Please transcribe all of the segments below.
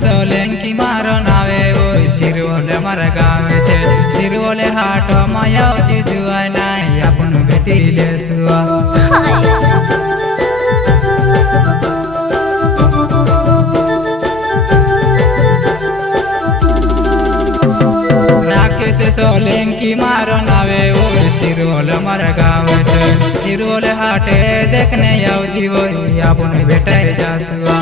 सोलंकी मारो नावे वो शिरोले मार गावे छे शिरोले हाटो मायावजी जुआ नाई अपन बेटी ले सुआ राकेश सोलंकी मारो नावे वो शिरोले मार गावे छे शिरोले हाटे देखने यावजी वो अपन बेटा जासुआ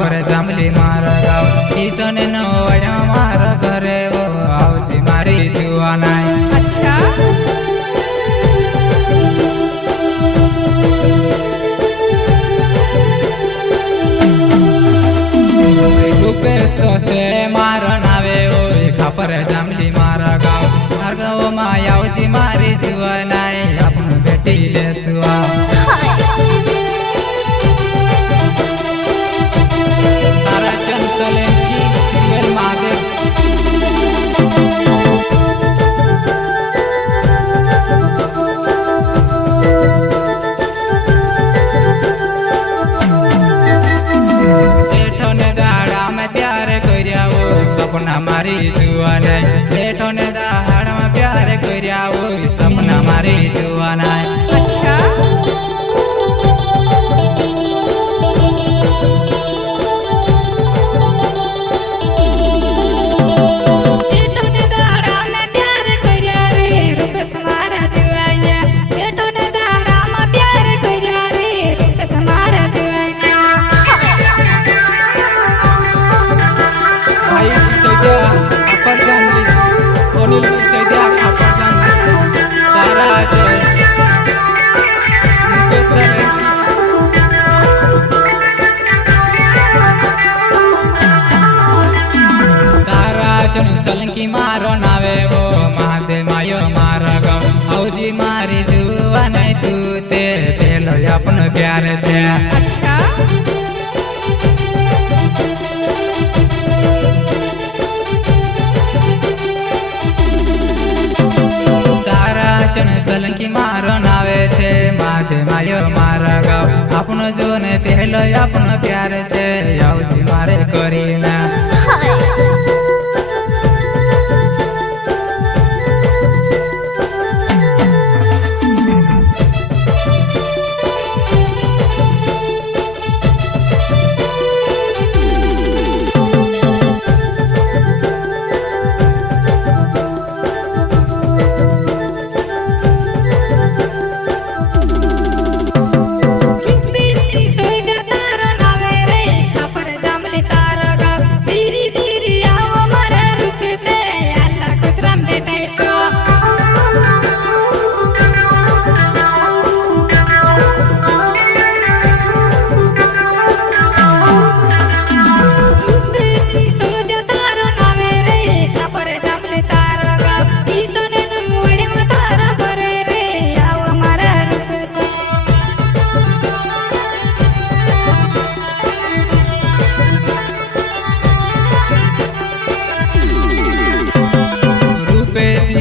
पर जामली मारा गाव ईसने नो आया मारा घरे वो आवजी मारी जुआ नाई अच्छा रूपे सोते मारा नावे ओ खापर जामली मारा गाव मारगाव माया आवजी मारी जुआ नाई अपन बेटी ले सुआ सपना मारी जुआ नाई बेटो ने दाहाड़ में प्यार करिया वो सपना मारी जुआ नाई अच्छा बेटो ने दाहाड़ में प्यार करिया रे रूप समारा जुआना बेटो ने दाहाड़ में प्यार करिया रे रूप समारा जुआना अपन जामली ओनिल सिसोदिया अपन जामली तारा जो मुकेशर तारा जन सोलंकी मारो नावे वो महादेव मायो मारा गाव औजी मारी जुआ नहीं तू ते पेलो अपन प्यार छे अच्छा सोलंकी मारो नावे छे माधे मायो मारा गाव अपनो जो ने पहलो अपनो प्यार छे आवजी मारे करीना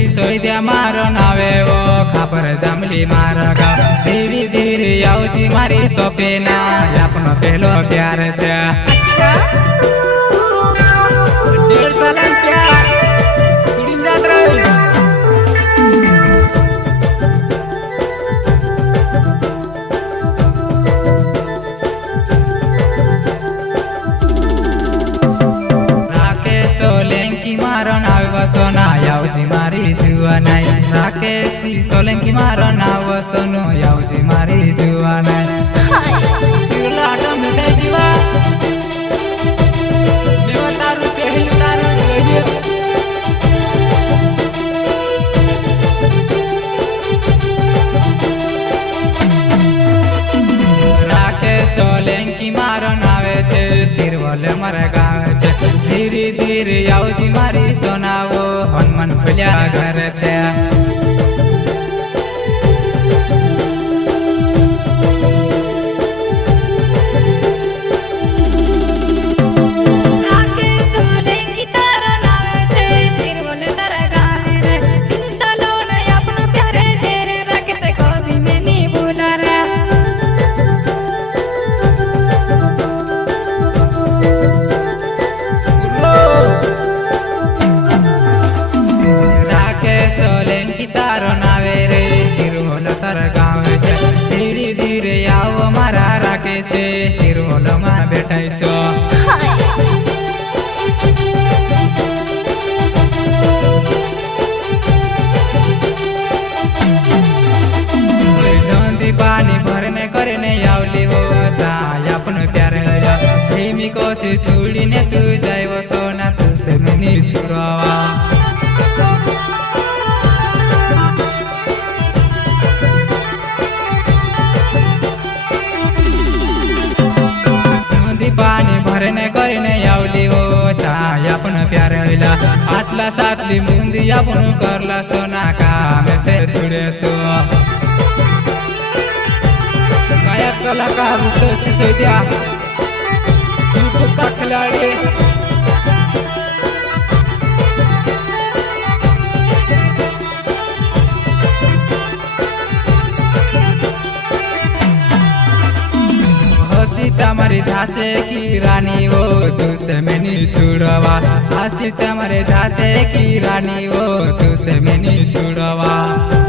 सोयद्या मारो नावे वो खापर जामली मारा गाव धीरे धीरे आवजी मारी सोपेना अपनो पहलो प्यार छे अच्छा 1.5 साल प्यार छुड़ीन जात रहे સોલંકી મારો નાવ સોનો આવજી મારી જુવાને શિરલા આટમ થઈ જીવા મેવા તારું પહેલું તારું જોઈએ રાખે સોલંકી મારો નાવે છે શિરવલે મારે ગાવે છે ધીરે ધીરે આવજી મારી સોનાવો હનુમાન ખોલ્યા ઘર છે રાકે સોલંકી તારો નાવે છે શિરવલ તારા ગાવે રે તીન સાલો ને આપનો પ્યારે છે રે રાકે સે કભી મેં નહીં ભૂલા રે રાખે સોલંકી તારો નાવે રે શિરવલ તારા ગાવે છે ધીરે ધીરે આવો મારા રાખે છે શિરવલમાં બેઠાય છો નંદી પાણી ભરને કરીને આવલી વો જાય આપણો પ્યારે ધીમી કોશી છોડીને તું જાય સોના તું સે મેની છુરાવા પાણી ભરને કરીને આવલી ઓ ચાય આપણો પ્યારે હૈલા આટલા સાતલી મુંદી આપણું કરલા સોના કામે સે છોડે તો ગાયક કલાકાર રૂપે સિસોદિયા યુટ્યુબ કા ખિલાડી सीतामारी झाचे की रानी वो तुसे मैंने छुड़वा सीतामारी झाचे की रानी वो तुसे मैंने छुड़वा